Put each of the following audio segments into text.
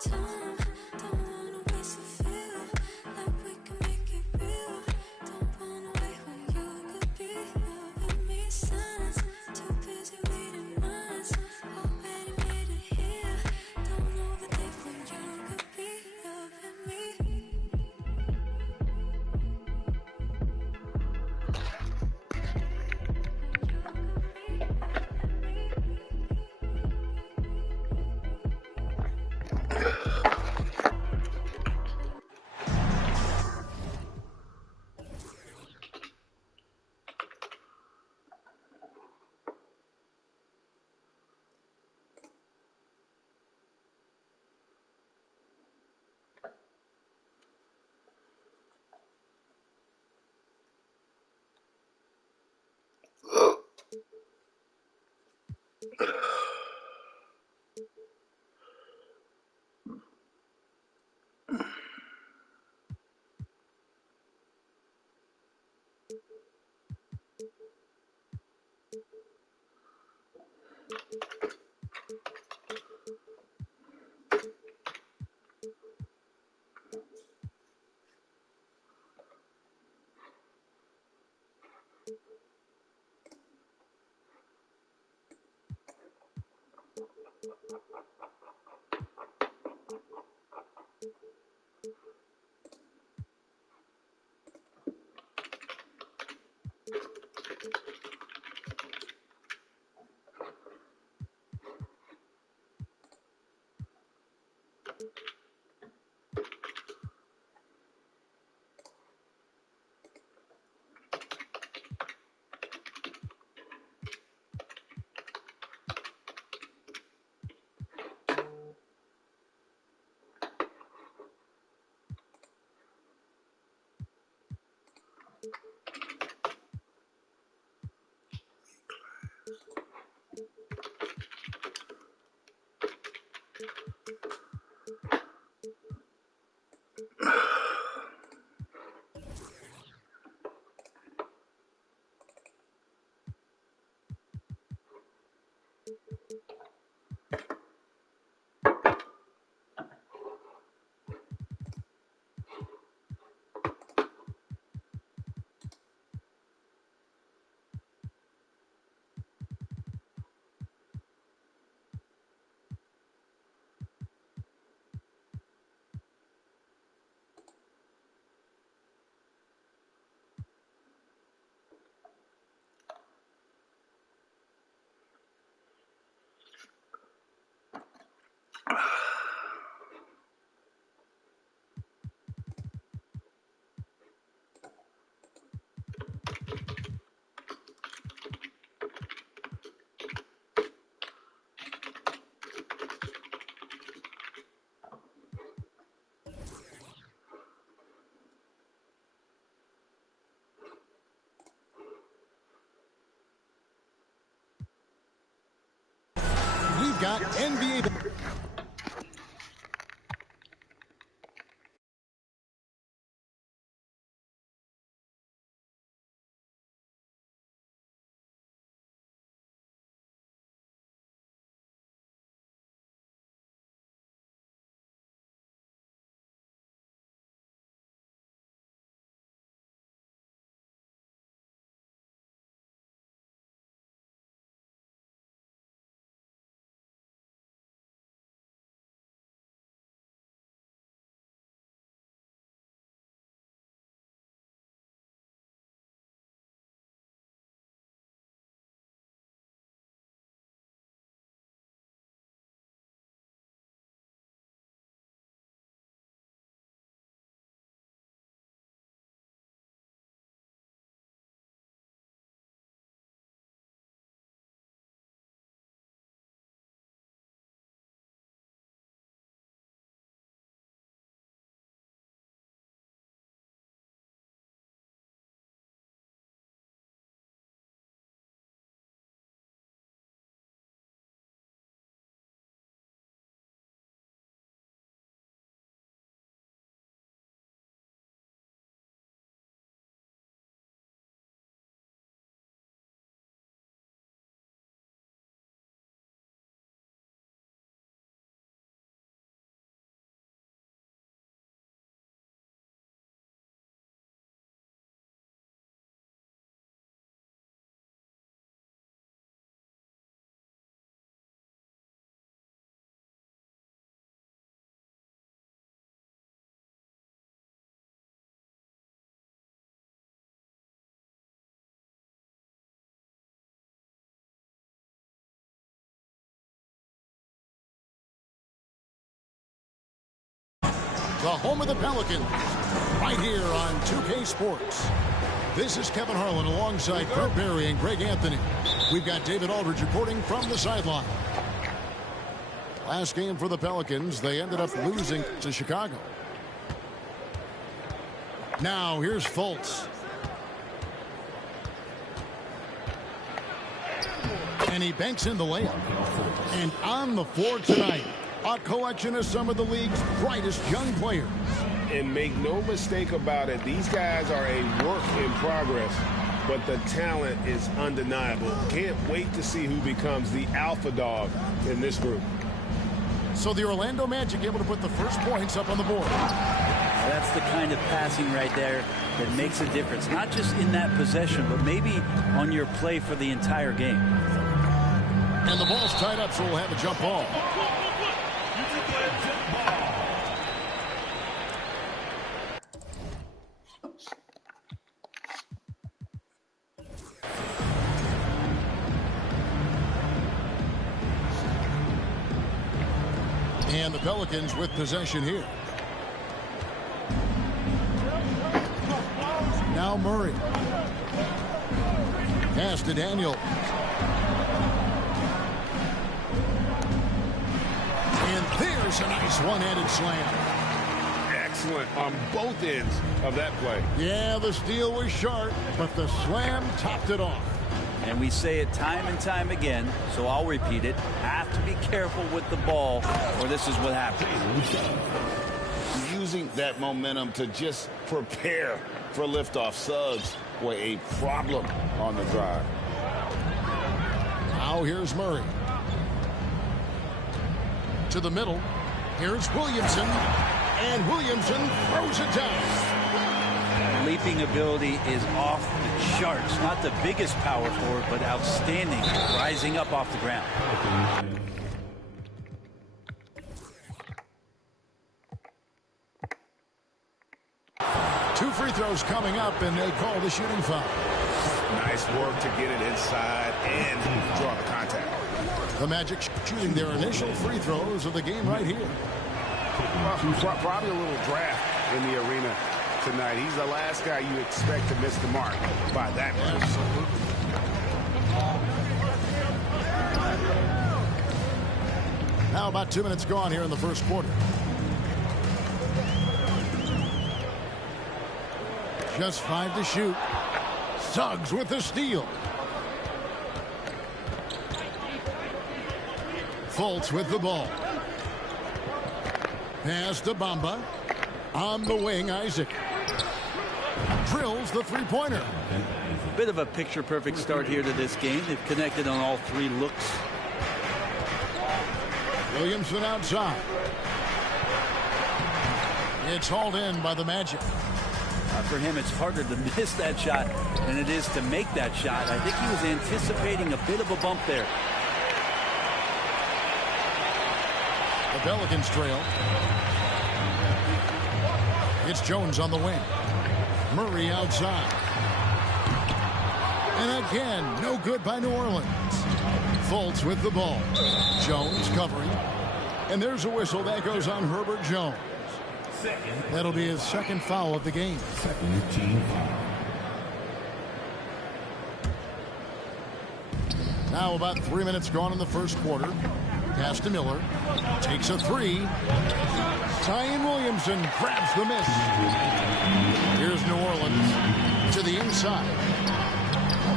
time. Don't wanna waste a feel like we can make it real. Don't wanna wait when you could be loving me. Signs too busy reading minds. Already made it here. Don't know the day when you could be loving me. We've got NBA. the home of the Pelicans, right here on 2K Sports. This is Kevin Harlan alongside Kurt Berry and Greg Anthony. We've got David Aldridge reporting from the sideline. Last game for the Pelicans, they ended up losing to Chicago. Now here's Fultz. And he banks in the layup. And on the floor tonight, a collection of some of the league's brightest young players. And make no mistake about it, these guys are a work in progress, but the talent is undeniable. Can't wait to see who becomes the alpha dog in this group. So the Orlando Magic able to put the first points up on the board. That's the kind of passing right there that makes a difference, not just in that possession, but maybe on your play for the entire game. And the ball's tied up, so we'll have a jump ball. And the Pelicans with possession here. Now Murray. Pass to Daniel. And there's a nice one-handed slam. Excellent on both ends of that play. Yeah, the steal was sharp, but the slam topped it off. And we say it time and time again, so I'll repeat it. Have to be careful with the ball, or this is what happens. Using that momentum to just prepare for liftoff. Suggs were a problem on the drive. Now here's Murray. To the middle. Here's Williamson. And Williamson throws it down. Leaping ability is off the charts. Not the biggest power forward, but outstanding, rising up off the ground. Two free throws coming up, and they call the shooting foul. Nice work to get it inside and draw the contact. The Magic shooting their initial free throws of the game right here. Probably a little draft in the arena tonight. He's the last guy you expect to miss the mark by that much. Absolutely. Now about 2 minutes gone here in the first quarter. Just 5 to shoot. Suggs with the steal. Fultz with the ball. Pass to Bamba. On the wing, Isaac. Drills the three-pointer. Bit of a picture-perfect start here to this game. They've connected on all three looks. Williamson outside. It's hauled in by the Magic. For him, it's harder to miss that shot than it is to make that shot. I think he was anticipating a bit of a bump there. The Pelicans trail. It's Jones on the wing. Murray outside. And again, no good by New Orleans. Fultz with the ball. Jones covering. And there's a whistle that goes on Herbert Jones. That'll be his second foul of the game. Second team foul. Now about 3 minutes gone in the first quarter. Pass to Miller. Takes a three. Zion Williamson grabs the miss. Here's New Orleans to the inside.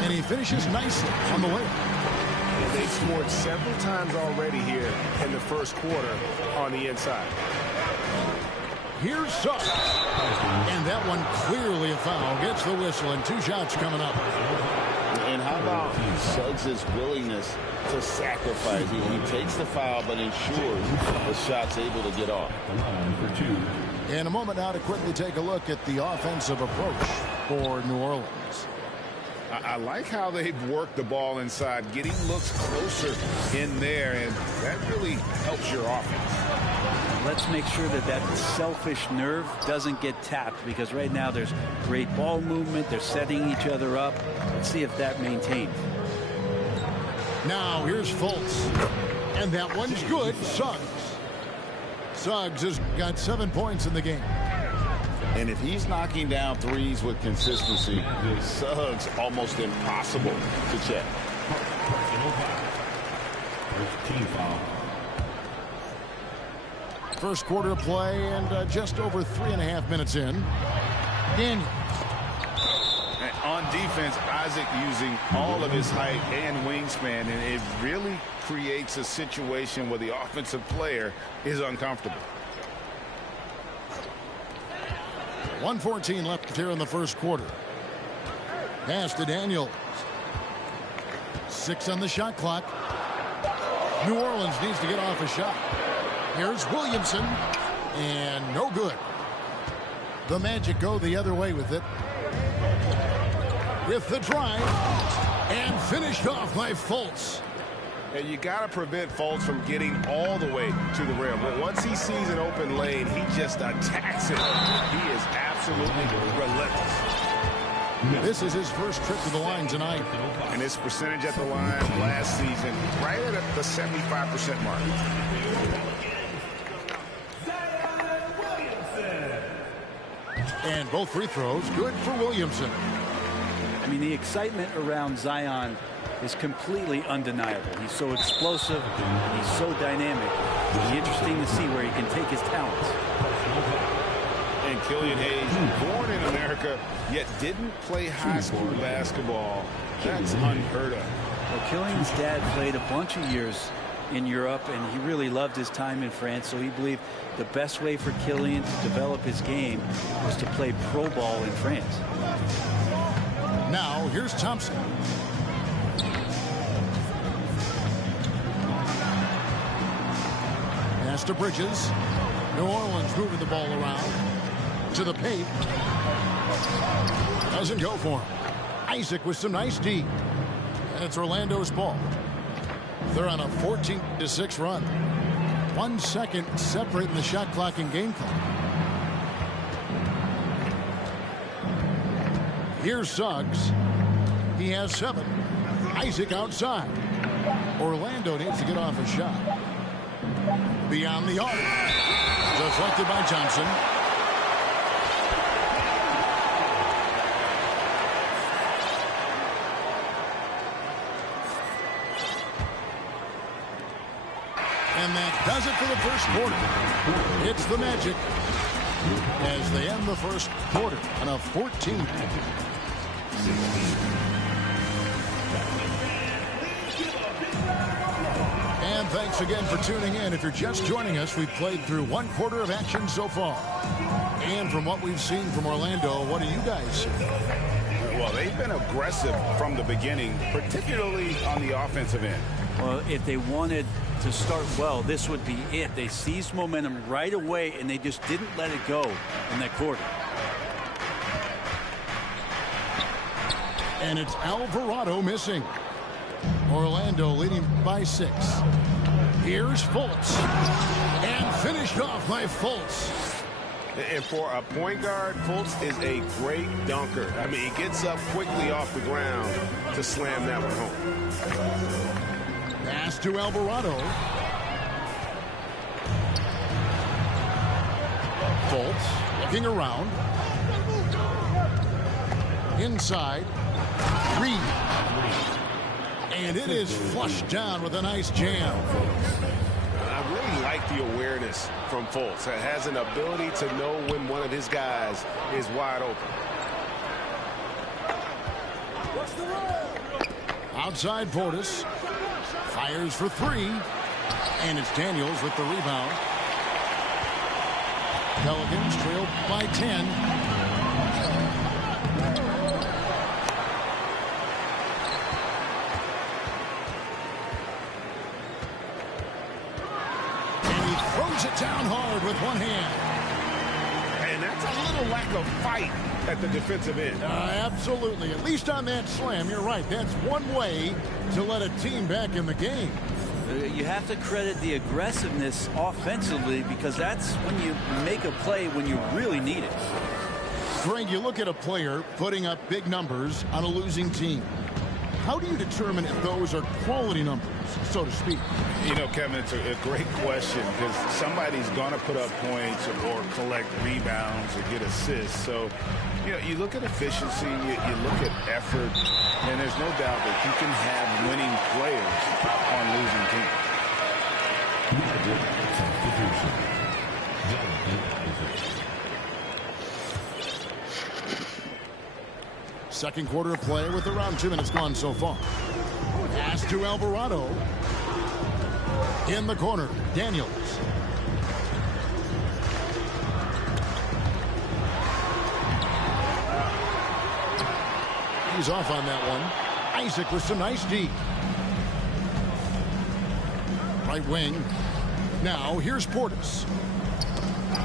And he finishes nicely on the way. They've scored several times already here in the first quarter on the inside. Here's Suggs. And that one clearly a foul. Gets the whistle and 2 shots coming up. And how about Suggs' willingness to sacrifice? He takes the foul, but ensures the shot's able to get off. For 2. In a moment now to quickly take a look at the offensive approach for New Orleans. I like how they've worked the ball inside, getting looks closer in there, and that really helps your offense. Let's make sure that that selfish nerve doesn't get tapped, because right now there's great ball movement. They're setting each other up. Let's see if that maintains. Now here's Fultz. And that one's good. Suggs. Suggs has got 7 points in the game. And if he's knocking down threes with consistency, Suggs almost impossible to check. Team foul. First quarter of play and just over 3.5 minutes in. Daniel. And on defense, Isaac using all of his height and wingspan, and it really creates a situation where the offensive player is uncomfortable. 1:14 left here in the first quarter. Pass to Daniels. 6 on the shot clock. New Orleans needs to get off a shot. Here's Williamson, and no good. The Magic go the other way with it. With the drive, and finished off by Fultz. And you got to prevent Fultz from getting all the way to the rim. But once he sees an open lane, he just attacks it. He is absolutely relentless. This is his first trip to the line tonight. And his percentage at the line last season, right at the 75% mark. And both free throws good for Williamson. I mean, the excitement around Zion is completely undeniable. He's so explosive, and he's so dynamic. It'll be interesting to see where he can take his talents. And Killian Hayes, born in America, yet didn't play high school basketball. That's unheard of. Well, Killian's dad played a bunch of years in Europe, and he really loved his time in France, so he believed the best way for Killian to develop his game was to play pro ball in France. Now, here's Thompson. Pass to Bridges. New Orleans moving the ball around. To the paint. Doesn't go for him. Isaac with some nice D. And it's Orlando's ball. They're on a 14-6 run. 1 second separating the shot clock and game clock. Here's Suggs. He has 7. Isaac outside. Orlando needs to get off a shot. Beyond the arc. Deflected by Johnson. And that does it for the first quarter. It's the Magic as they end the first quarter on a 14. And thanks again for tuning in. If you're just joining us, we've played through 1 quarter of action so far. And from what we've seen from Orlando, what do you guys see? Well, they've been aggressive from the beginning, particularly on the offensive end. Well, if they wanted to start well, this would be it. They seized momentum right away, and they just didn't let it go in that quarter. And it's Alvarado missing. Orlando leading by 6. Here's Fultz. And finished off by Fultz. And for a point guard, Fultz is a great dunker. I mean, he gets up quickly off the ground to slam that one home. Pass to Alvarado. Fultz looking around. Inside. Reed. And it is flushed down with a nice jam. I really like the awareness from Fultz. It has an ability to know when one of his guys is wide open. Outside Portis. Fires for 3. And it's Daniels with the rebound. Pelicans trail by 10. And he throws it down hard with one hand. And that's a little lack of fight at the defensive end. Absolutely. At least on that slam, you're right. That's one way to let a team back in the game. You have to credit the aggressiveness offensively, because that's when you make a play when you really need it. Greg, you look at a player putting up big numbers on a losing team. How do you determine if those are quality numbers so to speak? You know, Kevin, it's a great question because somebody's going to put up points or collect rebounds or get assists. So, you know, you look at efficiency, you look at effort, and there's no doubt that you can have winning players on losing teams. Second quarter of play with around 2 minutes gone so far. Pass to Alvarado. In the corner, Daniels. He's off on that one. Isaac with some nice D. Right wing. Now here's Portis.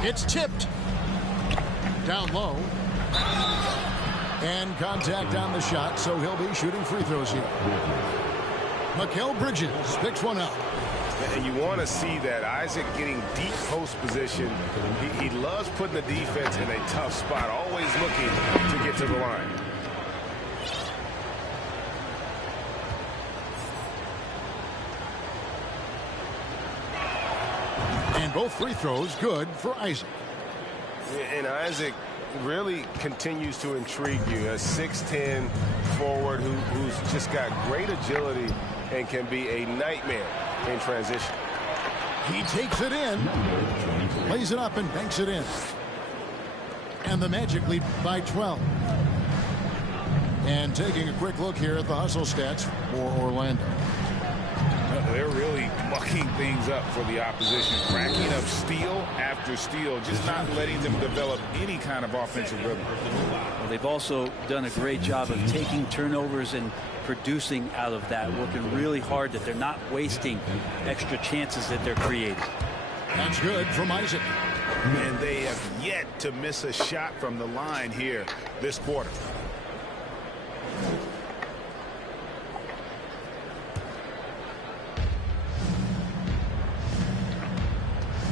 It's tipped. Down low. And contact on the shot, so he'll be shooting free throws here. Mikal Bridges picks one up. And you want to see that. Isaac getting deep post position. He loves putting the defense in a tough spot, always looking to get to the line. And both free throws good for Isaac. And Isaac really continues to intrigue you. A 6'10" forward who's just got great agility and can be a nightmare in transition. He takes it in, lays it up and banks it in. And the Magic lead by 12. And taking a quick look here at the hustle stats for Orlando. They're really mucking things up for the opposition, racking up steal after steal, just not letting them develop any kind of offensive rhythm. Well, they've also done a great job of taking turnovers and producing out of that, working really hard that they're not wasting extra chances that they're creating. That's good from Isaac. And they have yet to miss a shot from the line here this quarter.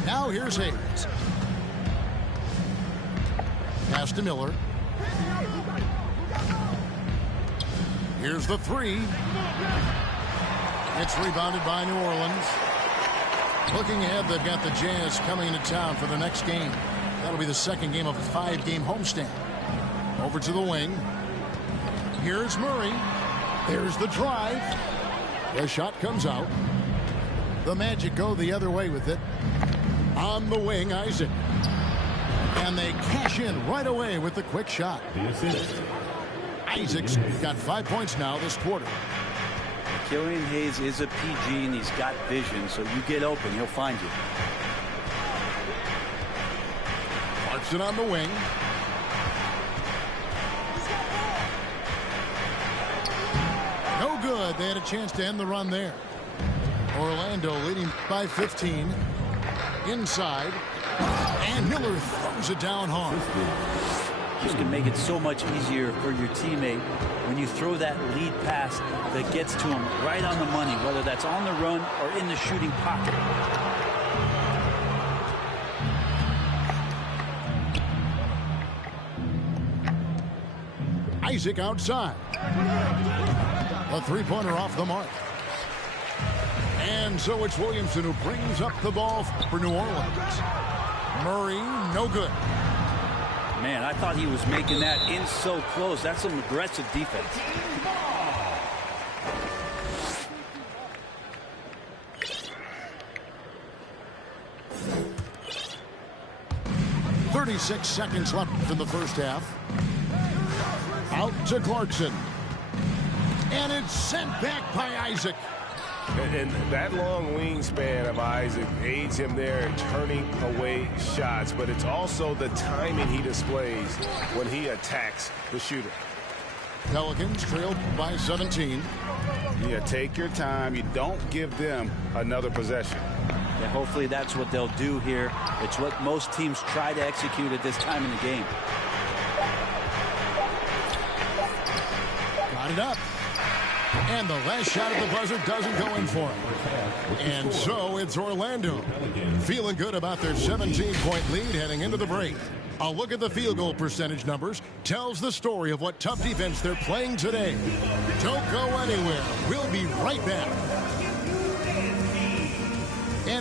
Now here's Hayes. Pass to Miller. Here's the three. It's rebounded by New Orleans. Looking ahead, they've got the Jazz coming into town for the next game. That'll be the second game of a 5-game homestand. Over to the wing. Here's Murray. There's the drive. The shot comes out. The Magic go the other way with it. On the wing, Isaac. And they cash in right away with the quick shot. Isaac's got 5 points now this quarter. Killian Hayes is a PG and he's got vision, so you get open, he'll find you. Marks it on the wing. No good. They had a chance to end the run there. Orlando leading by 15. Inside. And Miller throws it down hard. Just can make it so much easier for your teammate when you throw that lead pass that gets to him right on the money, whether that's on the run or in the shooting pocket. Isaac outside. A three-pointer off the mark. And so it's Williamson who brings up the ball for New Orleans. Murray, no good. Man, I thought he was making that in so close. That's some aggressive defense. .36 seconds left in the first half. Out to Clarkson. And it's sent back by Isaac. And that long wingspan of Isaac aids him there in turning away shots, but it's also the timing he displays when he attacks the shooter. Pelicans trailed by 17. Yeah, take your time. You don't give them another possession. Yeah, hopefully that's what they'll do here. It's what most teams try to execute at this time in the game. Got it up. And the last shot at the buzzer doesn't go in for him. And so it's Orlando feeling good about their 17-point lead heading into the break. A look at the field goal percentage numbers tells the story of what tough defense they're playing today. Don't go anywhere. We'll be right back.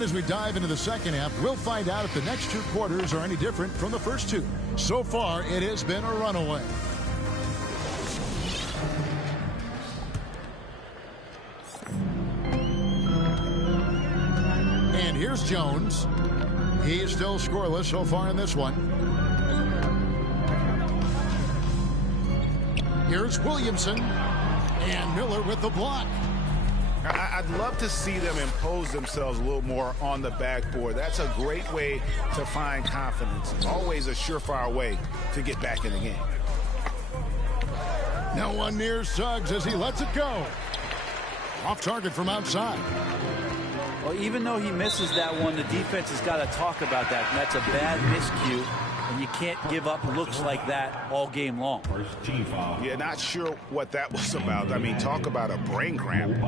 And as we dive into the second half, we'll find out if the next 2 quarters are any different from the first 2. So far, it has been a runaway. And here's Jones. He is still scoreless so far in this one. Here's Williamson. And Miller with the block. I'd love to see them impose themselves a little more on the backboard. That's a great way to find confidence. Always a surefire way to get back in the game. No one near Suggs as he lets it go. Off target from outside. Well, even though he misses that one, the defense has got to talk about that. And that's a bad miscue. And you can't give up looks like that all game long. First team foul. Yeah, not sure what that was about. I mean, talk about a brain cramp.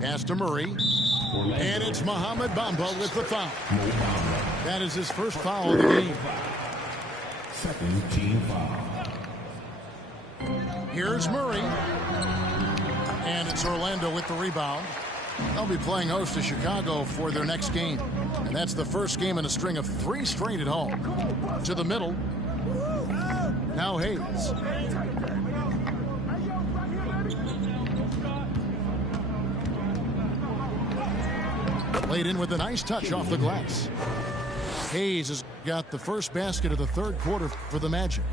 Pass to Murray. And it's Mohamed Bamba with the foul. That is his first foul of the game. Second team foul. Here's Murray. And it's Orlando with the rebound. They'll be playing host to Chicago for their next game. And that's the first game in a string of 3 straight at home. To the middle. Now Hayes. Played in with a nice touch off the glass. Hayes has got the first basket of the 3rd quarter for the Magic.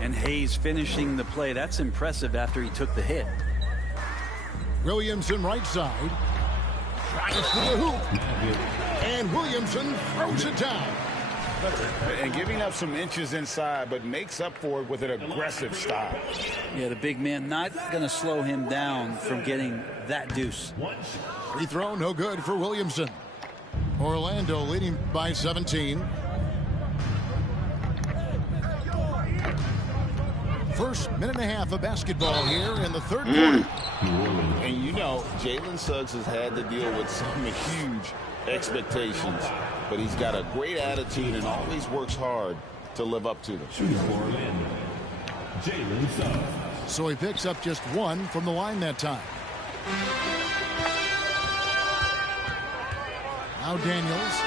And Hayes finishing the play. That's impressive after he took the hit. Williamson right side. Tries to the hoop. And Williamson throws it down. And giving up some inches inside, but makes up for it with an aggressive style. Yeah, the big man not going to slow him down from getting that deuce. Free throw, no good for Williamson. Orlando leading by 17. First minute and a half of basketball here in the 3rd quarter. And you know, Jalen Suggs has had to deal with some huge expectations, but he's got a great attitude and always works hard to live up to them. Shooting for Orlando, Jalen Suggs. So he picks up just 1 from the line that time. Now Daniels.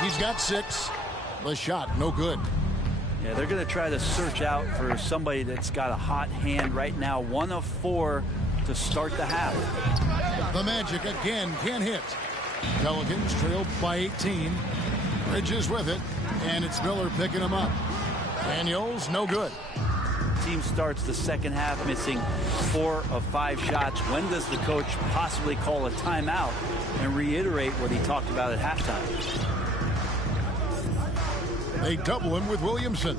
He's got 6. The shot, no good. Yeah, they're going to try to search out for somebody that's got a hot hand right now. 1 of 4 to start the half. The Magic again can't hit. Pelicans trailed by 18. Bridges with it, and it's Miller picking him up. Daniels, no good. Team starts the second half missing 4 of 5 shots. When does the coach possibly call a timeout and reiterate what he talked about at halftime? They double him with Williamson.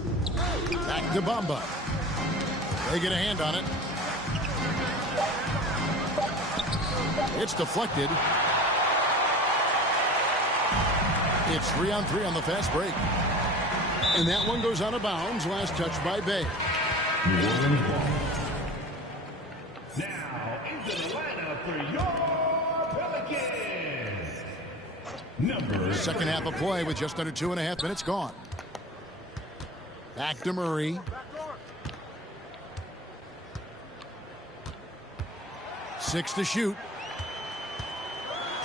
Back to Bamba. They get a hand on it. It's deflected. It's 3-on-3 on the fast break. And that one goes out of bounds. Last touch by Bay. New Orleans ball. Now into the lineup for your Pelicans. Second half of play with just under 2.5 minutes gone. Back to Murray. Six to shoot.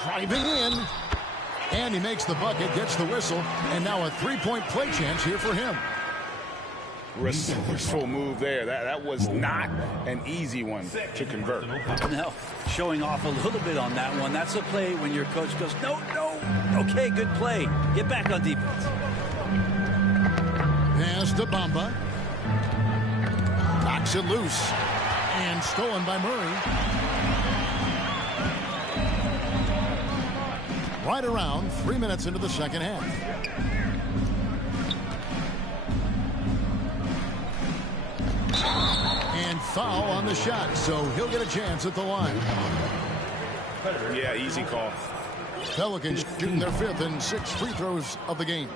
Driving in. And he makes the bucket, gets the whistle, and now a 3-point play chance here for him. Resourceful move there. That was not an easy one to convert. No, showing off a little bit on that one. That's a play when your coach goes, no, no. Okay, good play. Get back on defense. Pass to Bamba. Knocks it loose. And stolen by Murray. Right around 3 minutes into the second half. And foul on the shot, so he'll get a chance at the line. Yeah, easy call. Pelicans shooting their 5th and 6th free throws of the game.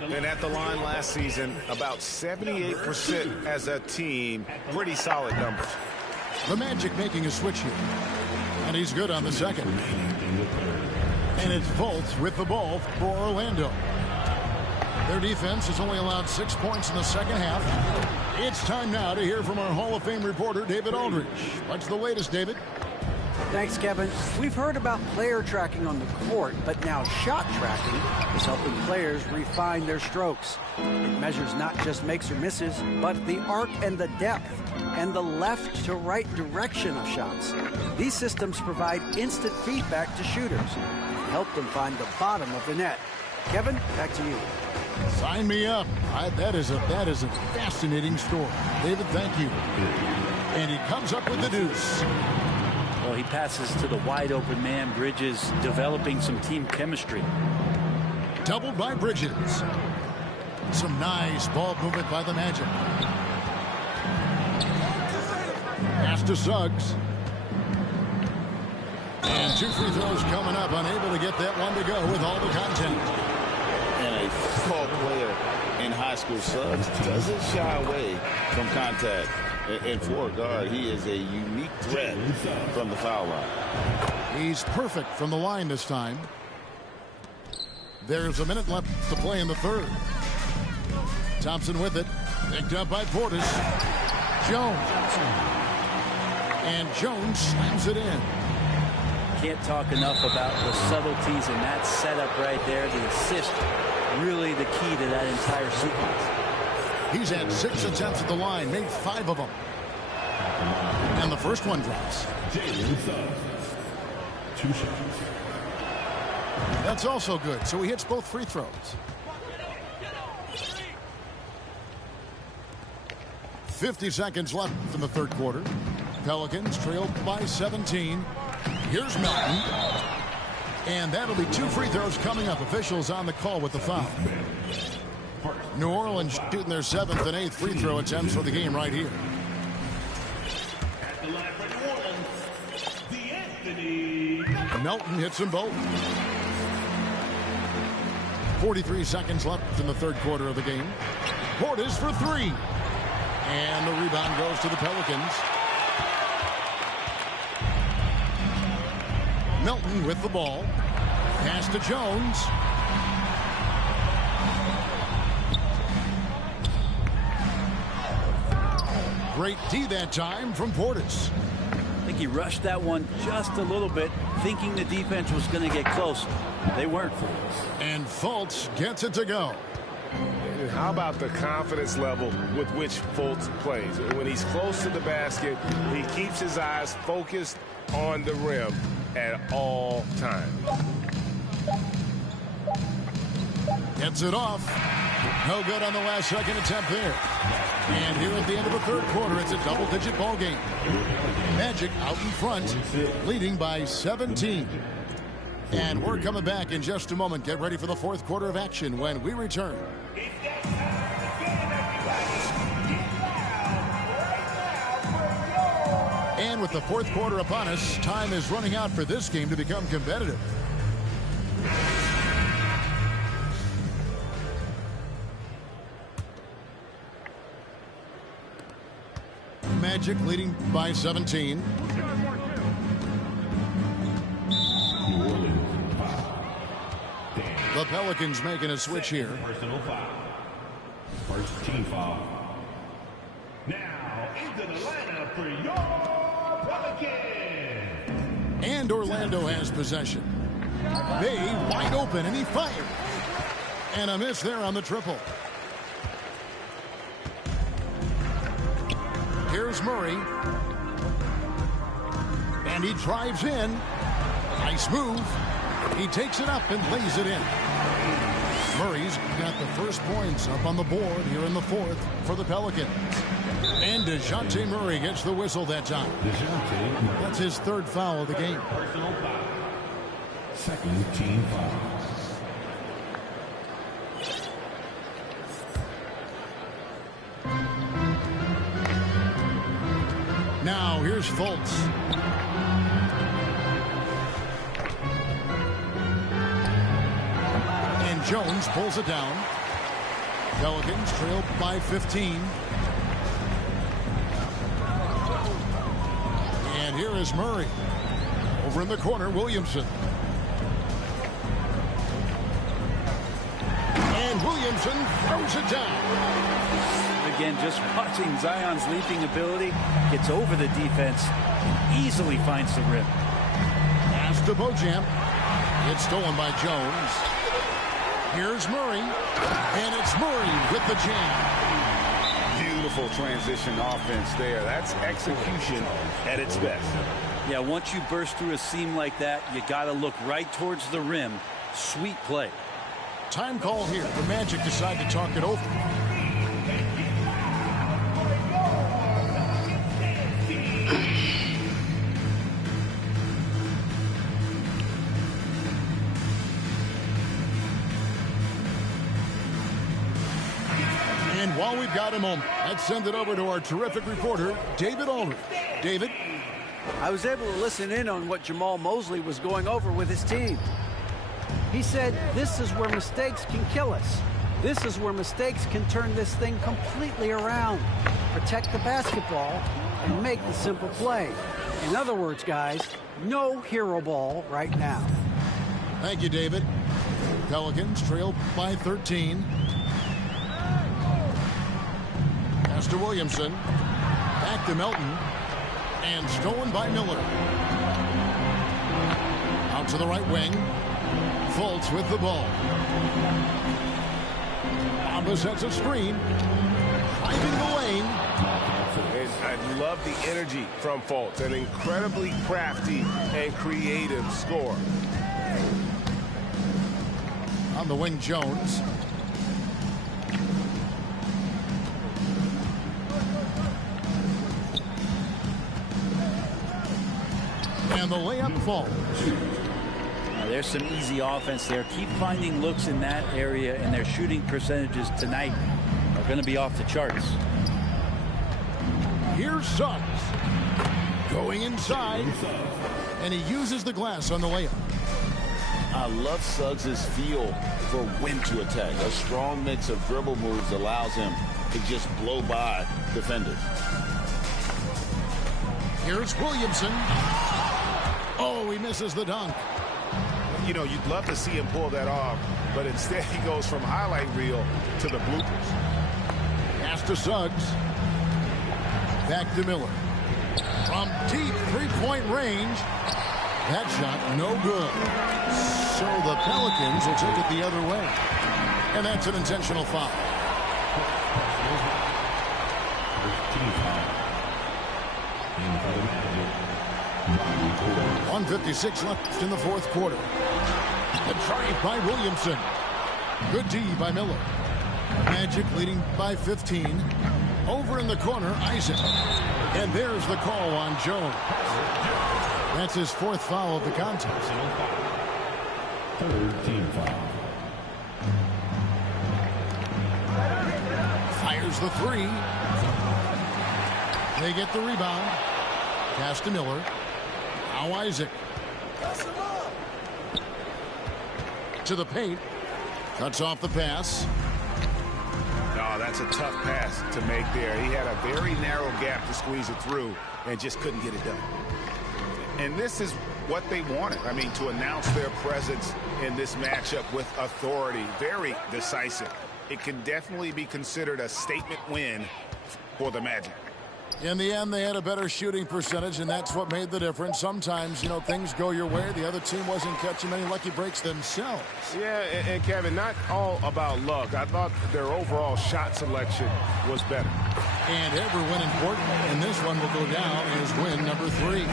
And at the line last season, about 78% as a team. Pretty solid numbers. The Magic making a switch here. And he's good on the second. And it's Fultz with the ball for Orlando. Their defense has only allowed 6 points in the second half. It's time now to hear from our Hall of Fame reporter, David Aldridge. What's the latest, David? Thanks, Kevin. We've heard about player tracking on the court, but now shot tracking is helping players refine their strokes. It measures not just makes or misses, but the arc and the depth and the left to right direction of shots. These systems provide instant feedback to shooters and help them find the bottom of the net. Kevin, back to you. Sign me up. That is a fascinating story. David, thank you. And he comes up with the deuce. Well, he passes to the wide open man. Bridges developing some team chemistry. Doubled by Bridges. Some nice ball movement by the Magic. Pass to Suggs. And 2 free throws coming up. Unable to get that one to go with all the content. And a football player in high school, Suggs doesn't shy away from contact. And for a guard, he is a unique threat from the foul line. He's perfect from the line this time. There's a minute left to play in the third. Thompson with it. Picked up by Portis. Jones. And Jones slams it in. Can't talk enough about the subtleties in that setup right there. The assist, really the key to that entire sequence. He's had 6 attempts at the line, made 5 of them. And the first one drops. 2 shots. That's also good, so he hits both free throws. 50 seconds left in the third quarter. Pelicans trailed by 17. Here's Melton. And that'll be 2 free throws coming up. Officials on the call with the foul. New Orleans shooting their 7th and 8th free throw attempts for the game right here. At the line for New Orleans, Melton hits them both. 43 seconds left in the third quarter of the game. Portis for 3. And the rebound goes to the Pelicans. Melton with the ball. Pass to Jones. Great D that time from Portis. I think he rushed that one just a little bit, thinking the defense was going to get close. They weren't for us. And Fultz gets it to go. How about the confidence level with which Fultz plays? When he's close to the basket, he keeps his eyes focused on the rim at all times. Gets it off. No good on the last second attempt there. And here at the end of the third quarter, it's a double-digit ball game. Magic out in front, leading by 17. And we're coming back in just a moment. Get ready for the fourth quarter of action when we return. And with the fourth quarter upon us, time is running out for this game to become competitive. Magic leading by 17. The Pelicans making a switch here. personal foul. First team foul. Now into the lineup for your Pelicans. And Orlando has possession. Bay wide open, and he fires. And a miss there on the triple. Here's Murray. And he drives in. Nice move. He takes it up and lays it in. Murray's got the first points up on the board here in the fourth for the Pelicans. And DeJounte Murray gets the whistle that time. That's his third foul of the game. Personal foul. Second team foul. Now here's Fultz. And Jones pulls it down. Pelicans trailed by 15. And here is Murray. Over in the corner, Williamson. And Williamson throws it down. Again, just watching Zion's leaping ability, gets over the defense, and easily finds the rim. to Bojan. It's stolen by Jones. Here's Murray. And it's Murray with the jam. Beautiful transition offense there. That's execution at its best. Yeah, once you burst through a seam like that, you got to look right towards the rim. Sweet play. Time call here. The Magic decide to talk it over. And while we've got a moment, let's send it over to our terrific reporter, David Aldridge. David? I was able to listen in on what Jamal Mosley was going over with his team. He said, this is where mistakes can kill us. This is where mistakes can turn this thing completely around. Protect the basketball and make the simple play. In other words, guys, no hero ball right now. Thank you, David. Pelicans trail by 13. Pass to Williamson. Back to Melton. And stolen by Miller. Out to the right wing. Fultz with the ball. Bamba sets a screen. Driving the lane. And I love the energy from Fultz. An incredibly crafty and creative scorer. On the wing, Jones. And the layup falls. There's some easy offense there. Keep finding looks in that area, and their shooting percentages tonight are going to be off the charts. Here's Suggs. Going inside. And he uses the glass on the layup. I love Suggs' feel for when to attack. A strong mix of dribble moves allows him to just blow by defenders. Here's Williamson. Oh, he misses the dunk. You know, you'd love to see him pull that off, but instead he goes from highlight reel to the bloopers. Pass to Suggs. Back to Miller. From deep three-point range. That shot no good. So the Pelicans will take it the other way. And that's an intentional foul. 1:56 left in the fourth quarter. The drive by Williamson. Good D by Miller. Magic leading by 15. Over in the corner, Isaac. And there's the call on Jones. That's his fourth foul of the contest. Third team foul. Fires the three. They get the rebound. Pass to Miller. Now Isaac. To the paint. Cuts off the pass. No, that's a tough pass to make there. He had a very narrow gap to squeeze it through and just couldn't get it done. And this is what they wanted. I mean, to announce their presence in this matchup with authority. Very decisive. It can definitely be considered a statement win for the Magic. In the end, they had a better shooting percentage, and that's what made the difference. Sometimes, you know, things go your way. The other team wasn't catching many lucky breaks themselves. Yeah, and Kevin, not all about luck. I thought their overall shot selection was better. And every win important, and this one will go down as win number 3.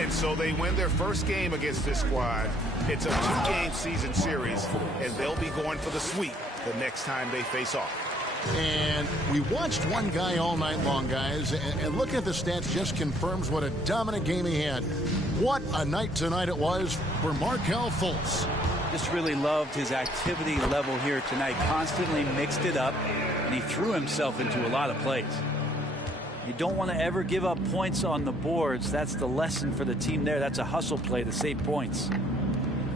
And so they win their first game against this squad. It's a 2-game season series, and they'll be going for the sweep the next time they face off. And we watched one guy all night long, guys, and look at the stats just confirms what a dominant game he had. What a night tonight it was for Markelle Fultz. Just really loved his activity level here tonight. Constantly mixed it up, and he threw himself into a lot of plays. You don't want to ever give up points on the boards. That's the lesson for the team there. That's a hustle play to save points.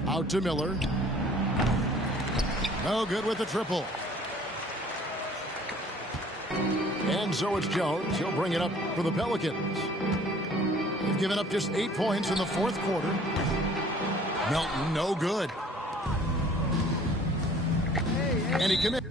Out to Miller. No good with the triple. And so it's Jones. He'll bring it up for the Pelicans. They've given up just 8 points in the fourth quarter. Melton, no good. And he commits.